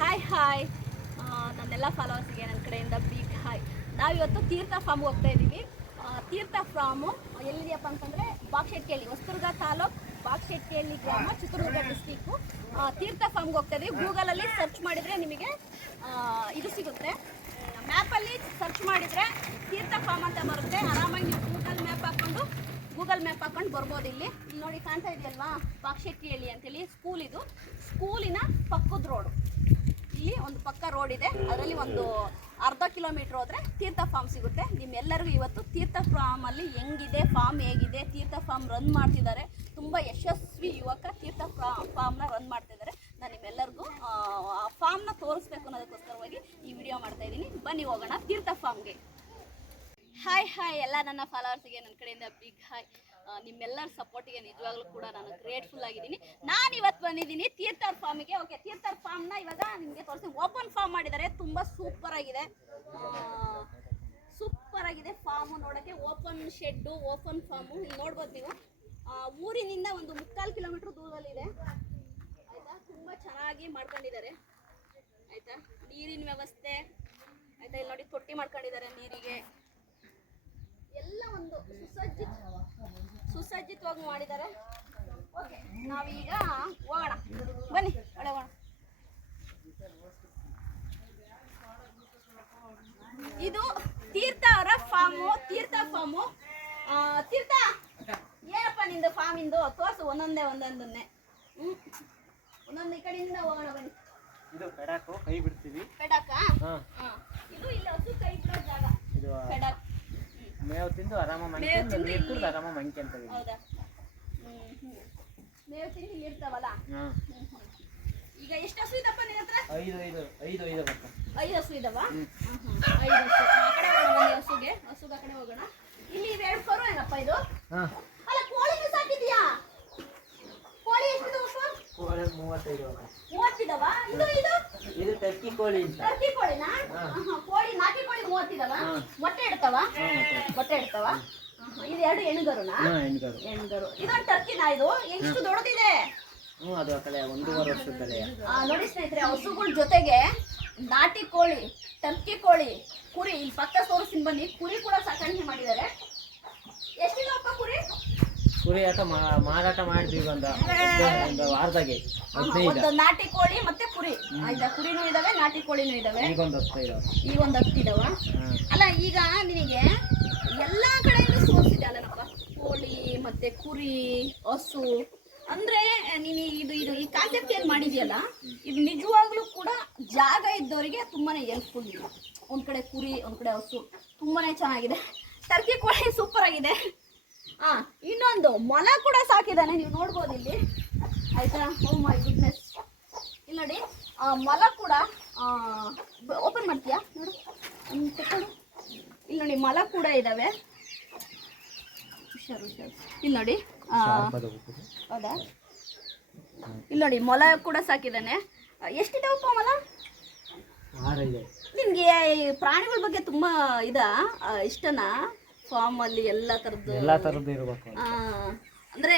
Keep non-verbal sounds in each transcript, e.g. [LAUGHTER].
Hi hi ನನ್ನೆಲ್ಲ ಫಾಲೋವರ್ಸ್ಗೆ ನನ್ನ ಕಡೆಯಿಂದ ಬಿಗ್ ಹಾಯ್ ನಾವು ಇವತ್ತು ತೀರ್ಥ ಫಾರ್ಮ್ಗೆ ಹೋಗ್ತಾ ಇದ್ದೀವಿ. ತೀರ್ಥ ಫಾರ್ಮು ಎಲ್ಲಿದೆಯಪ್ಪ ಅಂತಂದರೆ ಬಾಕ್ಷೆಟ್ಕೇಳಿ ಹೊಸದುರ್ಗ ತಾಲೂಕ್ ಬಾಕ್ಷೆಟ್ಕೇಳಿ ಗ್ರಾಮ ಚಿತ್ರದುರ್ಗ ಡಿಸ್ಟಿಕ್ಕು ತೀರ್ಥ ಫಾರ್ಮ್ಗೆ ಹೋಗ್ತಾ ಇದ್ದೀವಿ. ಗೂಗಲಲ್ಲಿ ಸರ್ಚ್ ಮಾಡಿದರೆ ನಿಮಗೆ ಇದು ಸಿಗುತ್ತೆ. ಮ್ಯಾಪಲ್ಲಿ ಸರ್ಚ್ ಮಾಡಿದರೆ ತೀರ್ಥ ಫಾರ್ಮ್ ಅಂತ ಬರುತ್ತೆ. ಆರಾಮಾಗಿ ನೀವು ಗೂಗಲ್ ಮ್ಯಾಪ್ ಹಾಕ್ಕೊಂಡು ಗೂಗಲ್ ಮ್ಯಾಪ್ ಹಾಕೊಂಡು ಬರ್ಬೋದು ಇಲ್ಲಿ. ನೋಡಿ, ಕಾಣ್ತಾ ಇದೆಯಲ್ವಾ? ಅಂತ ಅಂತೇಳಿ ಸ್ಕೂಲ್ ಇದು. ಸ್ಕೂಲಿನ ಪಕ್ಕದ ರೋಡು ಇಲ್ಲಿ ಒಂದು ಪಕ್ಕ ರೋಡ್ ಇದೆ. ಅದರಲ್ಲಿ ಒಂದು ಅರ್ಧ ಕಿಲೋಮೀಟರ್ ಹೋದ್ರೆ ತೀರ್ಥ ಫಾರ್ಮ್ ಸಿಗುತ್ತೆ. ನಿಮ್ಮೆಲ್ಲರಿಗೂ ಇವತ್ತು ತೀರ್ಥ ಫಾರ್ಮ್ ಅಲ್ಲಿ ಹೆಂಗಿದೆ ಫಾರ್ಮ್ ಹೇಗಿದೆ, ತೀರ್ಥ ಫಾರ್ಮ್ ರನ್ ಮಾಡ್ತಿದ್ದಾರೆ. ತುಂಬ ಯಶಸ್ವಿ ಯುವಕ ತೀರ್ಥ ಫಾರ್ಮ್ನ ರನ್ ಮಾಡ್ತಿದ್ದಾರೆ. ನಾನು ನಿಮ್ಮೆಲ್ಲರಿಗೂ, ಆ ಫಾರ್ಮ್ನ ತೋರಿಸ್ಬೇಕು ಅನ್ನೋದಕ್ಕೋಸ್ಕರವಾಗಿ ಈ ವಿಡಿಯೋ ಮಾಡ್ತಾ ಇದ್ದೀನಿ. ಬನ್ನಿ ಹೋಗೋಣ. ತೀರ್ಥ ಹಾಯ್ ಹಾಯ್ ಎಲ್ಲ ನನ್ನ ಫಾಲೋವರ್ಸ್ಗೆ ನನ್ನ ಕಡೆಯಿಂದ ಬಿಗ್ ಹಾಯ್ ನಿಮ್ಮೆಲ್ಲರ ಸಪೋರ್ಟಿಗೆ ನಿಜವಾಗ್ಲೂ ಕೂಡ ನಾನು ಗ್ರೇಟ್ಫುಲ್ ಆಗಿದ್ದೀನಿ. ನಾನು ಇವತ್ತು ಬಂದಿದ್ದೀನಿ ತೀರ್ಥರ್ ಫಾರ್ಮಿಗೆ ಓಕೆ ತೀರ್ಥರ್ ಫಾರ್ಮ್ನ ಇವಾಗ ನಿಮಗೆ ತೋರಿಸಿ ಓಪನ್ ಫಾರ್ಮ್ ಮಾಡಿದ್ದಾರೆ. ತುಂಬ ಸೂಪರ್ ಆಗಿದೆ. ಸೂಪರ್ ಆಗಿದೆ ಫಾರ್ಮು ನೋಡೋಕ್ಕೆ. ಓಪನ್ ಶೆಡ್ಡು ಓಪನ್ ಫಾರ್ಮು ಇಲ್ಲಿ ನೋಡ್ಬೋದು ನೀವು. ಊರಿನಿಂದ ಒಂದು ಮುಕ್ಕಾಲು ಕಿಲೋಮೀಟ್ರ್ ದೂರದಲ್ಲಿದೆ ಆಯಿತಾ? ತುಂಬ ಚೆನ್ನಾಗಿ ಮಾಡ್ಕೊಂಡಿದ್ದಾರೆ. ಆಯಿತಾ? ನೀರಿನ ವ್ಯವಸ್ಥೆ. ಆಯಿತಾ? ಇಲ್ಲಿ ನೋಡಿ ತೊಟ್ಟಿ ಮಾಡ್ಕೊಂಡಿದ್ದಾರೆ ನೀರಿಗೆ. ಸುಸಜ್ಜಿತ ಸುಸಜ್ಜಿತವಾಗಿ ಮಾಡಿದ್ದಾರೆ ಓಕೆ ನಾವೀಗ ಹೋಗೋಣ ಬನ್ನಿ ಒಳ್ಳೆ ಹೋಗೋಣ ಇದು ತೀರ್ಥ ಅವರ ಫಾರ್ಮು ತೀರ್ಥ ಫಾರ್ಮು. ತೀರ್ಥ ಏನಪ್ಪ ನಿಂದು ಫಾರ್ಮಿಂದು ತೋರ್ಸು ಒಂದೊಂದೇ ಒಂದೊಂದನ್ನೇ. ಹ್ಞೂ ಒಂದೊಂದು ಈ ಕಡೆಯಿಂದ ಹೋಗೋಣ ಬನ್ನಿ. ಇದು ಪೆಡಾಕು ಕೈ ಬಿಡ್ತೀವಿ. ಪೆಡಕ? ಇದು ಇಲ್ಲಿ ಹಸು ಕೈ ಬಿಡೋ ಜಾಗ. ಇದು ಪೆಡಕ್. ಮೇವು ತಿಂದು ಆರಾಮ ತಿಂದು ನೀರು ಕುಡ್ದು ಆರಾಮ ಮಂಕ್ಯಂತೀವಿ ಹೌದಾ? ಹ್ಮ್ ಹ್ಮ್. ಮೇವು ತಿಂದು ಇರ್ತಾವಲ್ಲ ಹಾಂ. ಈಗ ಎಷ್ಟು ಹಸು ಇದಪ್ಪ ನಿನ್ನ ಹತ್ರ? ಐದು ಐದು ಐದು ಐದು ಬರ್ತ ಐದು ಹಸು ಇದಾವ. ಐದು ಹಸು. ಆ ಕಡೆ ಹೋಗೋಣ ಹಸುಗೆ. ಹಸುಗೆ ಆ ಕಡೆ ಹೋಗೋಣ. ಇಲ್ಲಿ ಇವೆರಡು ಕರು ಏನಪ್ಪ ಇದು? ಅಲ್ಲ ಕೋಳಿ ಸಾಕಿದ್ಯಾ? ಕೋಳಿ ಎಷ್ಟಿದಾವಪ್ಪ ಕೋಳಿ ಮೂವತ್ತೈದು. ಮೂವತ್ತಿದಾವ ಇದು ಇದು? ಇದು ಟರ್ಕಿ ಕೋಳಿ ಅಂತ. ಟರ್ಕಿ ಕೋಳಿನಾ? ಕೋಳಿ ನಾಟಿ ಕೋಳಿ ಮೂವತ್ತಿದಾವ. ಮೊಟ್ಟೆ ಇಡ್ತಾವ ಹಾಂ ಮತ್ತೆ ಮೊಟ್ಟೆ ಇಡ್ತಾವ ಆಹಾ, ಇದು ಎರಡು ಹೆಣ್ಗರುನಾ? ಹಾಂ ಹೆಣ್ಗರು. ಹೆಣ್ಗರು. ಇದೊಂದು ಟರ್ಕಿನಾ ಇದು? ಎಷ್ಟು ದೊಡ್ಡದಿದೆ? ಹ್ಞೂ ಅದು ಆ ಒಂದೂವರೆ ವರ್ಷದ ತಲೆಯ ಆ, ನೋಡಿ ಸ್ನೇಹಿತರೆ ಹಸುಗಳ ಜೊತೆಗೆ ನಾಟಿ ಕೋಳಿ ಟರ್ಕಿ ಕೋಳಿ ಕುರಿ ಇಲ್ಲಿ ಪಕ್ಕ ತೋರಿಸ್ತೀನಿ ಬನ್ನಿ. ಕುರಿ ಕೂಡ ಸಾಕಾಣಿಕೆ ಮಾಡಿದ್ದಾರೆ. ಎಷ್ಟಿದಾವಪ್ಪ ಕುರಿ? ಕುರಿ ಆಟ ಮಾ- ಮಾರಾಟ ಮಾಡಿದ್ವಿ ಒಂದು ಒಂದು ವಾರದಾಗೆ. ಆಹಾ, ಹದಿನೈದು. ಒಂದು ನಾಟಿ ಕೋಳಿ ಮತ್ತೆ ಕುರಿ. ಆಯ್ತಾ? ಕುರಿನೂ ಇದಾವೆ ನಾಟಿ ಕೋಳಿನೂ ಇದಾವೆ. ಈಗೊಂದು ಒಂದ್ ಈಗ ಒಂದು ಹತ್ತಿದವ ಅಲ್ಲ ಈಗ ನಿನಗೆ ಎಲ್ಲಾ ಕಡೆಯಿಂದ ಸೋರ್ಸ್ ಇದೆ ಅಲ್ಲನಪ್ಪ? ಕೋಳಿ ಮತ್ತೆ ಕುರಿ ಹಸು. ಅಂದ್ರೆ ನೀನು ಇದು ಇದು ಈ ಕಾನ್ಸೆಪ್ಟ್ ಏನ್ ಮಾಡಿದ್ಯಲ್ಲ ಇದು ನಿಜವಾಗ್ಲೂ ಕೂಡ ಜಾಗ ಇದ್ದವರಿಗೆ ತುಂಬಾನೇ ಹೆಲ್ಪ್ಫುಲ್ ಇದೆ. ಒಂದ್ ಕಡೆ ಕುರಿ ಒಂದ್ ಕಡೆ ಹಸು. ತುಂಬಾನೇ ಚೆನ್ನಾಗಿದೆ. ಟರ್ಕಿ ಕೋಳಿ ಸೂಪರ್ ಆಗಿದೆ. ಆ ಇನ್ನೊಂದು. ಮೊಲ ಕೂಡ ಸಾಕಿದ್ದಾನೆ ನೀವು ನೋಡ್ಬೋದು ಇಲ್ಲಿ. ಆಯ್ತಾ? ಓ ಮೈ ಗುಡ್ನೆಸ್ ಇಲ್ಲಿ ನೋಡಿ. ಆ, ಮೊಲ ಕೂಡ ಓಪನ್ ಮಾಡ್ತೀಯಾ? ನೋಡು. ಇಲ್ಲ ಇಲ್ಲಿ ನೋಡಿ ಮೊಲ ಕೂಡ ಇದ್ದಾವೆ ಹುಷಾರು ಹುಷಾರು. ಇಲ್ಲಿ ನೋಡಿ ಹೌದಾ? ಇಲ್ಲಿ ನೋಡಿ ಮೊಲ ಕೂಡ ಸಾಕಿದ್ದಾನೆ. ಎಷ್ಟಿದಾವಪ್ಪ ಮೊಲ? ನಿಮ್ಗೆ ಪ್ರಾಣಿಗಳ ಬಗ್ಗೆ ತುಂಬ ಇದ? ಇಷ್ಟನಾ? ಫಾರ್ಮ್ ಅಲ್ಲಿ ಎಲ್ಲ ತರದ್ದು ಎಲ್ಲ ತರದ್ದು ಇರಬೇಕು ಅಂದ್ರೆ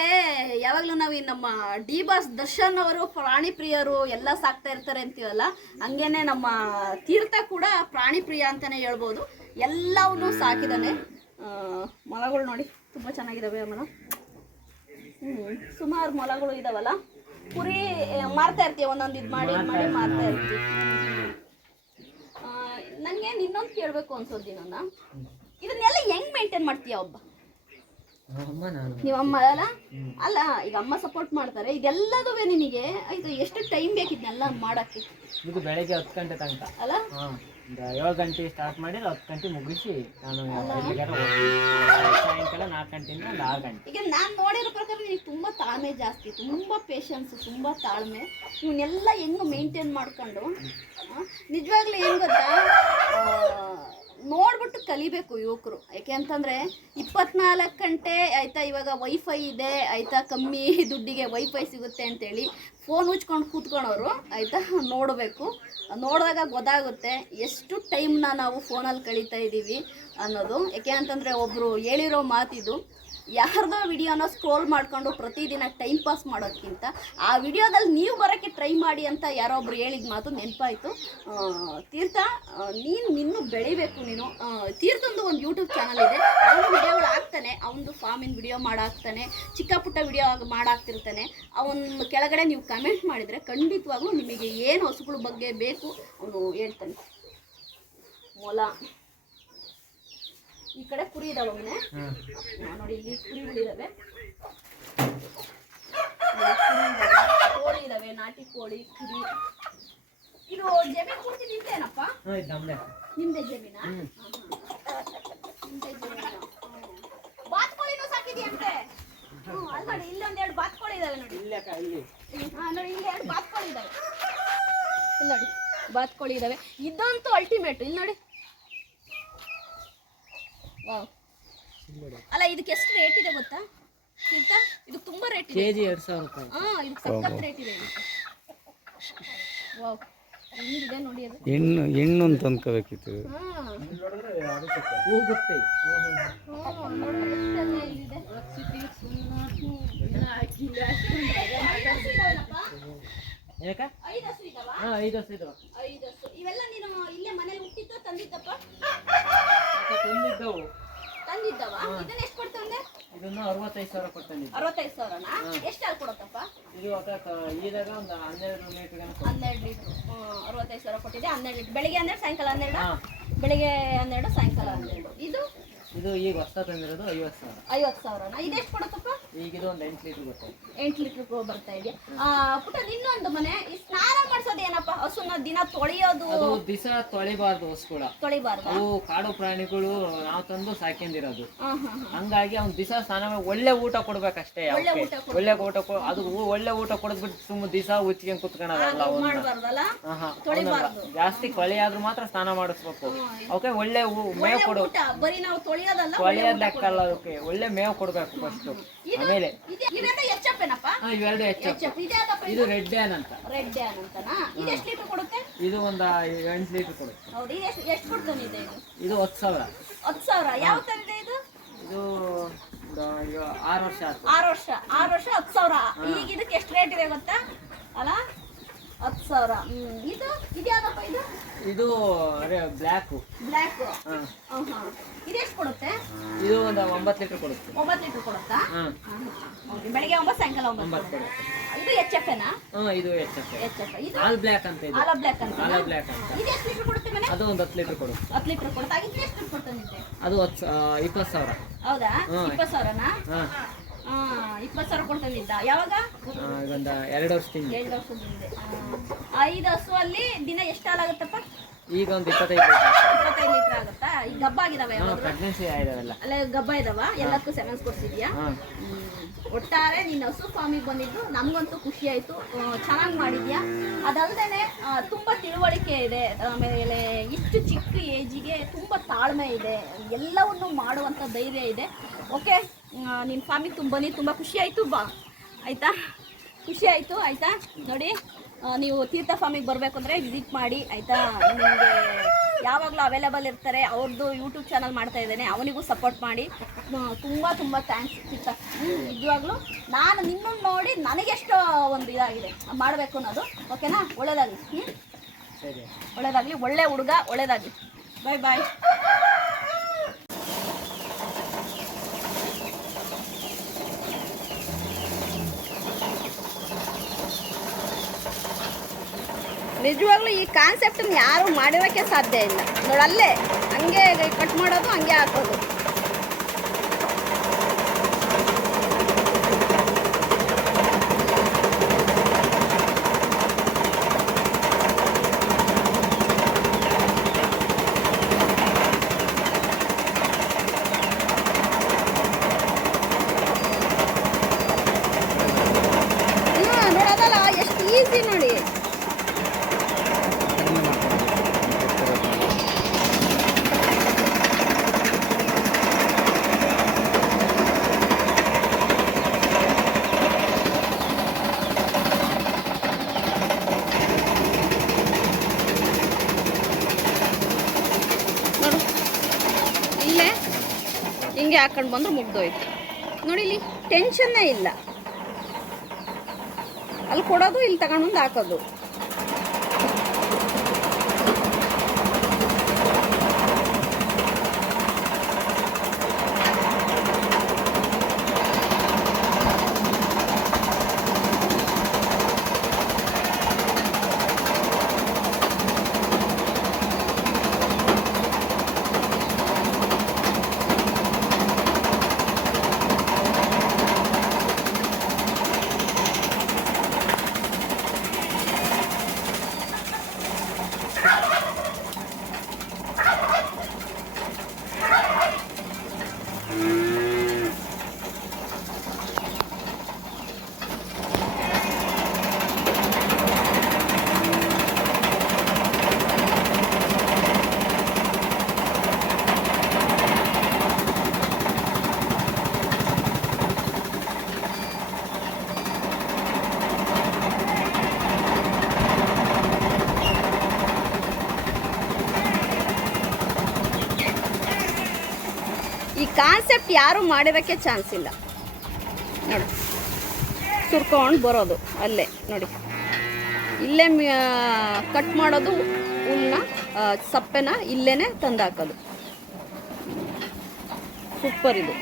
ಯಾವಾಗ್ಲೂ ನಾವು ಈ ನಮ್ಮ ಡಿ ಬಾಸ್ ದರ್ಶನ್ ಅವರು ಪ್ರಾಣಿ ಪ್ರಿಯರು ಎಲ್ಲ ಸಾಕ್ತಾ ಇರ್ತಾರೆ ಅಂತೀವಲ್ಲ ಹಂಗೇನೆ ನಮ್ಮ ತೀರ್ಥ ಕೂಡ ಪ್ರಾಣಿ ಪ್ರಿಯ ಅಂತಾನೆ ಹೇಳ್ಬೋದು. ಎಲ್ಲವನ್ನೂ ಸಾಕಿದಾನೆ ಆ, ಮೊಲಗಳು ನೋಡಿ ತುಂಬಾ ಚೆನ್ನಾಗಿದಾವೆ ಮೊಲ ಹ್ಮ್ ಸುಮಾರು ಮೊಲಗಳು ಇದಾವಲ್ಲ. ಕುರಿ ಆ, ಮಾರ್ತಾ ಇರ್ತೀವಿ ಒಂದೊಂದು ಇದು ಮಾಡಿ ಮಾಡಿ ಮಾರ್ತಾ ಇರ್ತೀವಿ ನನಗೆ ಇನ್ನೊಂದು ಕೇಳಬೇಕು ಅನ್ಸೋದು ನನ್ನ ಇದನ್ನೆಲ್ಲ ಮೇಂಟೈನ್ ಮಾಡ್ತೀಯ ಒಬ್ಬ? ನೀವು ಅಮ್ಮ ಅಲ್ಲ? ಅಲ್ಲ ಈಗ ಅಮ್ಮ ಸಪೋರ್ಟ್ ಮಾಡ್ತಾರೆ. ಇದೆಲ್ಲದೂ ನಿನಗೆ ಆಯ್ತು ಎಷ್ಟು ಟೈಮ್ ಬೇಕಿದ್ನೆಲ್ಲ ಮಾಡಕ್ಕೆ? ಇದು ಬೆಳಗ್ಗೆ ಹತ್ತು ಗಂಟೆ ತನಕ. ಅಲ್ಲ? ಏಳು ಗಂಟೆ ಸ್ಟಾರ್ಟ್ ಮಾಡಿ ಹತ್ತು ಗಂಟೆ ಮುಗಿಸಿ ನಾನು. ಸಾಯಂಕಾಲ ನಾಲ್ಕು ಗಂಟೆಯಿಂದ ಒಂದು ಆರು ಗಂಟೆ. ಈಗ ನಾನು ನೋಡಿರೋ ಪ್ರಕಾರ ನಿನಗೆ ತುಂಬ ತಾಳ್ಮೆ ಜಾಸ್ತಿ ತುಂಬ ಪೇಷನ್ಸ್ ತುಂಬ ತಾಳ್ಮೆ. ಇವನ್ನೆಲ್ಲ ಹೆಂಗೆ ಮೇಂಟೈನ್ ಮಾಡ್ಕೊಂಡು ನಿಜವಾಗ್ಲೂ ಏನು ಗೊತ್ತಾ? ನೋಡ್ಬಿಟ್ಟು ಕಲಿಬೇಕು ಯುವಕರು. ಯಾಕೆ ಅಂತಂದರೆ ಇಪ್ಪತ್ನಾಲ್ಕು ಗಂಟೆ ಆಯಿತಾ ಇವಾಗ ವೈಫೈ ಇದೆ, ಆಯಿತಾ ಕಮ್ಮಿ [LAUGHS] ದುಡ್ಡಿಗೆ ವೈಫೈ ಸಿಗುತ್ತೆ ಅಂತೇಳಿ ಫೋನ್ ಉಚ್ಕೊಂಡು ಕೂತ್ಕೊಳೋರು ಆಯಿತಾ ನೋಡಬೇಕು. ನೋಡಿದಾಗ ಗೊತ್ತಾಗುತ್ತೆ ಎಷ್ಟು ಟೈಮ್ನ ನಾವು ಫೋನಲ್ಲಿ ಕಳೀತಾ ಇದ್ದೀವಿ ಅನ್ನೋದು. ಯಾಕೆ ಅಂತಂದರೆ ಒಬ್ಬರು ಹೇಳಿರೋ ಮಾತಿದು. ಯಾರ್ದೋ ವಿಡಿಯೋನ ಸ್ಕ್ರೋಲ್ ಮಾಡಿಕೊಂಡು ಪ್ರತಿದಿನ ಟೈಮ್ ಪಾಸ್ ಮಾಡೋದಕ್ಕಿಂತ ಆ ವಿಡಿಯೋದಲ್ಲಿ ನೀವು ಬರೋಕ್ಕೆ ಟ್ರೈ ಮಾಡಿ ಅಂತ ಯಾರೋ ಒಬ್ರು ಹೇಳಿದ ಮಾತು ನೆನಪಾಯಿತು. ತೀರ್ಥ ನೀನು ನಿನ್ನೂ ಬೆಳಿಬೇಕು ನೀನು. ತೀರ್ಥಂದು ಒಂದು ಯೂಟ್ಯೂಬ್ ಚಾನಲ್ ಇದೆ. ಅವನು ವಿಡಿಯೋಗಳು ಹಾಕ್ತಾನೆ. ಅವನದು ಫಾರ್ಮಿನ ವಿಡಿಯೋ ಮಾಡಾಕ್ತಾನೆ. ಚಿಕ್ಕ ಪುಟ್ಟ ವಿಡಿಯೋ ಮಾಡಾಕ್ತಿರ್ತಾನೆ. ಅವನ ಕೆಳಗಡೆ ನೀವು ಕಮೆಂಟ್ ಮಾಡಿದರೆ ಖಂಡಿತವಾಗ್ಲೂ ನಿಮಗೆ ಏನು ಹಸುಗಳ ಬಗ್ಗೆ ಬೇಕು, ಅವನು ಹೇಳ್ತಾನೆ. ಮೊಲ. ಈ ಕಡೆ ಕುರಿ ಇದಾವೆ ಅವನೇ ನೋಡಿ ಇಲ್ಲಿ ಕುರಿಗಳಿದಾವೆ ಕೋಳಿ ಇದಾವೆ ನಾಟಿ ಕೋಳಿ ಕುರಿ. ಇದು ಜಮೀನ್ ಪೂರ್ತಿ ನಿಂತೇನಪ್ಪ ನಮ್ದೇ. ಜಮೀನಾ. ನಿಮ್ದೇ ಜಮೀನಾ ಬಾತ್ಕೋಳಿನೂ ಸಾಕಿದ್ಯಂತೆ? ಹ್ಮ್ ನೋಡಿ ನೋಡಿ ಇಲ್ಲೊಂದೆರಡು ಬಾತ್ಕೋಳಿ ಇದಾವೆ ನೋಡಿ. ಹಾ ನೋಡಿ ಇಲ್ಲಿ ಎರಡು ಬಾತ್ಕೋಳಿ ಇದಾವೆ. ಇಲ್ಲ ನೋಡಿ ಬಾತ್ಕೋಳಿ ಇದಾವೆ. ಇದಂತೂ ಅಲ್ಟಿಮೇಟ್ ಇಲ್ಲಿ ನೋಡಿ ವಾವ್ ಅಲ್ಲ ಇದಕ್ಕೆ ಎಷ್ಟು ರೇಟ್ ಇದೆ ಗೊತ್ತಾ? ತೀರ್ಥ ಇದಕ್ಕೆ ತುಂಬಾ ರೇಟ್ ಇದೆ. ಕೆಜಿ ಎರಡು ಸಾವಿರ ರೂಪಾಯಿ. ಹಾ ಇದಕ್ಕೆ ಸಖತ್ ರೇಟ್ ಇದೆ ವಾವ್ ಹೆಂಗಿದೆ ನೋಡಿ ಅದು? ಹೆಣ್ಣು ಹೆಣ್ಣು ಅಂತ ಅಂದ್ಕೋಬೇಕಿತ್ತು ಹಾ. ಹೋಗುತ್ತೆ. ಹ್ಮ್, ನೋಡ್ರಿ ಎಷ್ಟೆಲ್ಲ ಇಲ್ಲಿದೆ. ಏನಕ್ಕ? ಐದು ಹಸು ಇದಾವ? ಹಾಂ ಐದು ವರ್ಷ ಇದು ಐದು ಹಸು. ಇವೆಲ್ಲ ನೀನು ಇಲ್ಲೇ ಮನೇಲಿ ಹುಟ್ಟಿದ್ದು ತಂದಿದ್ದಪ್ಪ ತಂದಿದ್ದವು. ತಂದಿದ್ದವ? ಇದನ್ನ ಎಷ್ಟು ಕೊಡ್ತಂದೆ ತಂದೆ ಇದನ್ನ ಅರವತ್ತೈದು ಸಾವಿರ ಕೊಡ್ತಾನೆ ಅರವತ್ತೈದು ಸಾವಿರನಾ? ಎಷ್ಟು ಹಾಲು ಕೊಡುತ್ತಪ್ಪ? ಇದು ಅಕ್ಕ ಈದಾಗ ಒಂದು ಹನ್ನೆರಡು ಲೀಟರ್ ಹನ್ನೆರಡು ಲೀಟ್ರ್. ಅರವತ್ತೈದು ಸಾವಿರ ಕೊಟ್ಟಿದೆ ಹನ್ನೆರಡು ಲೀಟ್ರ್. ಬೆಳಿಗ್ಗೆ ಹನ್ನೆರಡು ಸಾಯಂಕಾಲ ಹನ್ನೆರಡು? ಬೆಳಿಗ್ಗೆ ಹನ್ನೆರಡು ಸಾಯಂಕಾಲ ಹನ್ನೆರಡು. ಇದು? ಇದು ಈಗ ಹೊಸ ತಂದಿರೋದು ಐವತ್ತು ಸಾವಿರ. ಐವತ್ತು ಸಾವಿರನಾ? ಇದೆಷ್ಟು ಕೊಡುತ್ತಪ್ಪ? ಎಂಟು ಲೀಟರ್ ಬರ್ತಾ ಇದೆ. ಆ, ಪುಟ್ಟ ಇನ್ನೊಂದು ಮನೆ ಈ ಸ್ನಾನ ಮಾಡಿಸೋದು ಏನಪ್ಪ? ಹಸುನ ದಿನ ತೊಳೆಯೋದು. ಅದು ದಿವಸ ತೊಳಿಬಾರ್ದು ಹಸುಗಳ. ತೊಳಿಬಾರ್ದು? ಅವು ಕಾಡು ಪ್ರಾಣಿಗಳು ನಾವು ತಂದು ಸಾಕೊಂಡಿರೋದು ಹಂಗಾಗಿ ಅವ್ನ್ ದಿಸ ಸ್ನಾನ ಮಾಡಿ ಒಳ್ಳೆ ಊಟ ಕೊಡ್ಬೇಕಷ್ಟೇ ಒಳ್ಳೆ ಊಟ ಒಳ್ಳೆ ಊಟ ಅದು ಒಳ್ಳೆ ಊಟ ಕೊಡದ್ಬಿಟ್ಟು ಸುಮ್ಮ ದಿವಸ ಉಚ್ಕೊಂಡು ಕುತ್ಕೊಳದಲ್ಲ ಜಾಸ್ತಿ ಕೊಳೆ ಆದ್ರೂ ಮಾತ್ರ ಸ್ನಾನ ಮಾಡಿಸ್ಬೇಕು. ಅವಕ್ಕೆ ಒಳ್ಳೆ ಮೇವು ಕೊಡು. ಊಟ. ಲೆಕ್ಕ ಅಲ್ಲ ಅದಕ್ಕೆ ಒಳ್ಳೆ ಮೇವು ಕೊಡ್ಬೇಕು ಫಸ್ಟ್ ಇದು ಇದೆ- ಹಾ, ಇವೆರಡು ಹೆಚ್ಚು ಇದು ರೆಡ್ ಡ್ಯಾನ್ ಅಂತ. ರೆಡ್ ಡ್ಯಾನ್ ಅಂತನಾ? ಇದು ಎಷ್ಟು ಲೀಟರ್ ಕೊಡುತ್ತೆ? ಇದು ಒಂದು ಎಂಟು ಲೀಟರ್ ಕೊಡುತ್ತೆ. ಹೌದು ಇದು ಎಷ್ಟು ಎಷ್ಟು ಕೊಡ್ತಾನೆ ಇದೆ? ಇದು ಹತ್ತು ಸಾವಿರ. ಹತ್ತು ಸಾವಿರ. ಯಾವ ತಂದಿದೆ ಇದು? ಇದು ಒಂದು ಆರು ವರ್ಷ ಆರು ವರ್ಷ. ಆರು ವರ್ಷ ಹತ್ತು ಸಾವಿರ. ಈಗ ಇದಕ್ಕೆ ಎಷ್ಟು ರೇಟ್ ಇದೆ ಗೊತ್ತಾ? ಅಲ್ಲ ಹತ್ತು ಸಾವಿರ. ಹ್ಮ್. ಇದು? ಯಾವ್ದಪ್ಪ ಇದು? ಇದು ಬ್ಲ್ಯಾಕು. ಬ್ಲ್ಯಾಕ್. ಇದು ಎಷ್ಟು ಕೊಡುತ್ತೆ? ಇದು ಒಂದು ಒಂಬತ್ತು ಲೀಟರ್ ಕೊಡುತ್ತೆ. ಒಂಬತ್ತು ಲೀಟರ್ ಕೊಡುತ್ತಾ? ಹಾಂ. ಓಕೆ ಬೆಳಿಗ್ಗೆ ಒಂಬತ್ತು ಸಾಯಂಕಾಲ ಒಂಬತ್ತು. ಒಂಬತ್ತು ಕೊಡುತ್ತೆ. ಇದು ಎಚ್ ಎಫ್ ಎನಾ ಹಾಂ ಇದು ಎಚ್ ಎಫ್ ಎಚ್ ಎಫ್ ಇದು? ಆಲ್ ಬ್ಲ್ಯಾಕ್ ಅಂತ ಇದು. ಆಲ ಬ್ಲ್ಯಾಕ್ ಅಂತ ಆಲ್ ಬ್ಲ್ಯಾಕ್ ಅಂತ. ಇದು ಎಷ್ಟು ಲೀಟರ್ ಕೊಡುತ್ತೆ ಮನೆ? ಅದು ಒಂದು ಹತ್ತು ಲೀಟರ್ ಕೊಡು ಹತ್ತು ಲೀಟರ್ ಕೊಡುತ್ತೆ? ಆಗಿದ್ರೆ ಎಷ್ಟು ಕೊಡ್ತಾನೆ ಅದು ಹತ್ತು ಇಪ್ಪತ್ತು ಸಾವಿರ. ಹೌದಾ. ಇಪ್ಪತ್ತು ಸಾವಿರನಾ? ಹಾಂ. ಇಪ್ಪತ್ತು ಸಾವಿರ ಕೊಡ್ತಾನಿದ್ದ ಯಾವಾಗ? ಇದೊಂದು ಎರಡು ವರ್ಷದಿಂದ. ಎರಡು ವರ್ಷದ ಹಿಂದೆ ಐದು ಹಸು ಅಲ್ಲಿ ದಿನ ಎಷ್ಟು ಹಾಲಾಗುತ್ತಪ್ಪ ಈಗ ಒಂದು ಇಪ್ಪತ್ತೈದು ಇಪ್ಪತ್ತೈದು ಲೀಟರ್ ಆಗುತ್ತಾ? ಈಗ ಗಬ್ಬ ಆಗಿದಾವ ಪ್ರೆಗ್ನೆನ್ಸಿ ಆಗಿದಾವೆಲ್ಲ. ಅಲ್ಲೇ ಗಬ್ಬ ಇದಾವ? ಎಲ್ಲಕ್ಕೂ ಸೆವೆನ್ಸ್ ಕೊಡ್ಸಿದ್ಯಾ? ಒಟ್ಟಾರೆ ನಿನ್ನ ಹಸು ಫಾರ್ಮಿಗೆ ಬಂದಿದ್ದು ನಮಗಂತೂ ಖುಷಿ ಆಯಿತು. ಚೆನ್ನಾಗಿ ಮಾಡಿದ್ಯಾ? ಅದಲ್ದೇನೆ ತುಂಬ ತಿಳುವಳಿಕೆ ಇದೆ. ಆಮೇಲೆ ಇಷ್ಟು ಚಿಕ್ಕ ಏಜಿಗೆ ತುಂಬಾ ತಾಳ್ಮೆ ಇದೆ. ಎಲ್ಲವನ್ನು ಮಾಡುವಂಥ ಧೈರ್ಯ ಇದೆ. ಓಕೆ ನಿನ್ನ ಫಾರ್ಮಿಗೆ ತುಂಬ ತುಂಬ ಖುಷಿ ಆಯಿತು ಬಾ. ಆಯಿತಾ? ಖುಷಿ ಆಯಿತು ಆಯಿತಾ? ನೋಡಿ ನೀವು ತೀರ್ಥ ಫಾರ್ಮಿಗೆ ಬರಬೇಕು ಅಂದರೆ ವಿಸಿಟ್ ಮಾಡಿ ಆಯಿತಾ? ನಿಮಗೆ ಯಾವಾಗಲೂ ಅವೈಲೇಬಲ್ ಇರ್ತಾರೆ ಅವ್ರದ್ದು ಯೂಟ್ಯೂಬ್ ಚಾನಲ್ ಮಾಡ್ತಾ ಇದ್ದೇನೆ ಅವನಿಗೂ ಸಪೋರ್ಟ್ ಮಾಡಿ. ತುಂಬ ತುಂಬ ಥ್ಯಾಂಕ್ಸ್ ತೀರ್ಥ. ನಿಜವಾಗ್ಲೂ ನಾನು ನಿಮ್ಮನ್ನು ನೋಡಿ ನನಗೆಷ್ಟು ಒಂದು ಇದಾಗಿದೆ. ಮಾಡಬೇಕು ಅನ್ನೋದು ಓಕೆನಾ? ಒಳ್ಳೇದಾಗಲಿ. ಹ್ಞೂ ಸರಿ. ಒಳ್ಳೇದಾಗಲಿ ಒಳ್ಳೆ ಹುಡುಗ ಒಳ್ಳೇದಾಗಲಿ. ಬಾಯ್ ಬಾಯ್ ನಿಜವಾಗ್ಲೂ ಈ ಕಾನ್ಸೆಪ್ಟನ್ನು ಯಾರು ಮಾಡಿರೋಕ್ಕೆ ಸಾಧ್ಯ ಇಲ್ಲ. ನೋಡಲ್ಲೇ ಹಂಗೆ ಕಟ್ ಮಾಡೋದು ಹಂಗೆ ಹಾಕೋದು. ನೋಡಿ. ಹಿಂಗೆ ಹಾಕೊಂಡು ಬಂದ್ರೆ ಮುಗ್ದೋಯ್ತು. ನೋಡಿ ಇಲ್ಲಿ ಟೆನ್ಷನ್ನೇ ಇಲ್ಲ. ಅಲ್ಲಿ ಕೊಡೋದು ಇಲ್ಲಿ ತಗೊಂಡು ಹಾಕೋದು ಈ ಕಾನ್ಸೆಪ್ಟ್ ಯಾರು ಮಾಡಿರೋಕ್ಕೆ ಚಾನ್ಸ್ ಇಲ್ಲ. ನೋಡಿ. ಸುರ್ಕೊಂಡು ಬರೋದು ಅಲ್ಲೇ, ನೋಡಿ. ಇಲ್ಲೇ ಕಟ್ ಮಾಡೋದು ಹುಲ್ನ ಸಪ್ಪೆನ ಇಲ್ಲೇ ತಂದು ಹಾಕೋದು ಸೂಪರ್ ಇದು.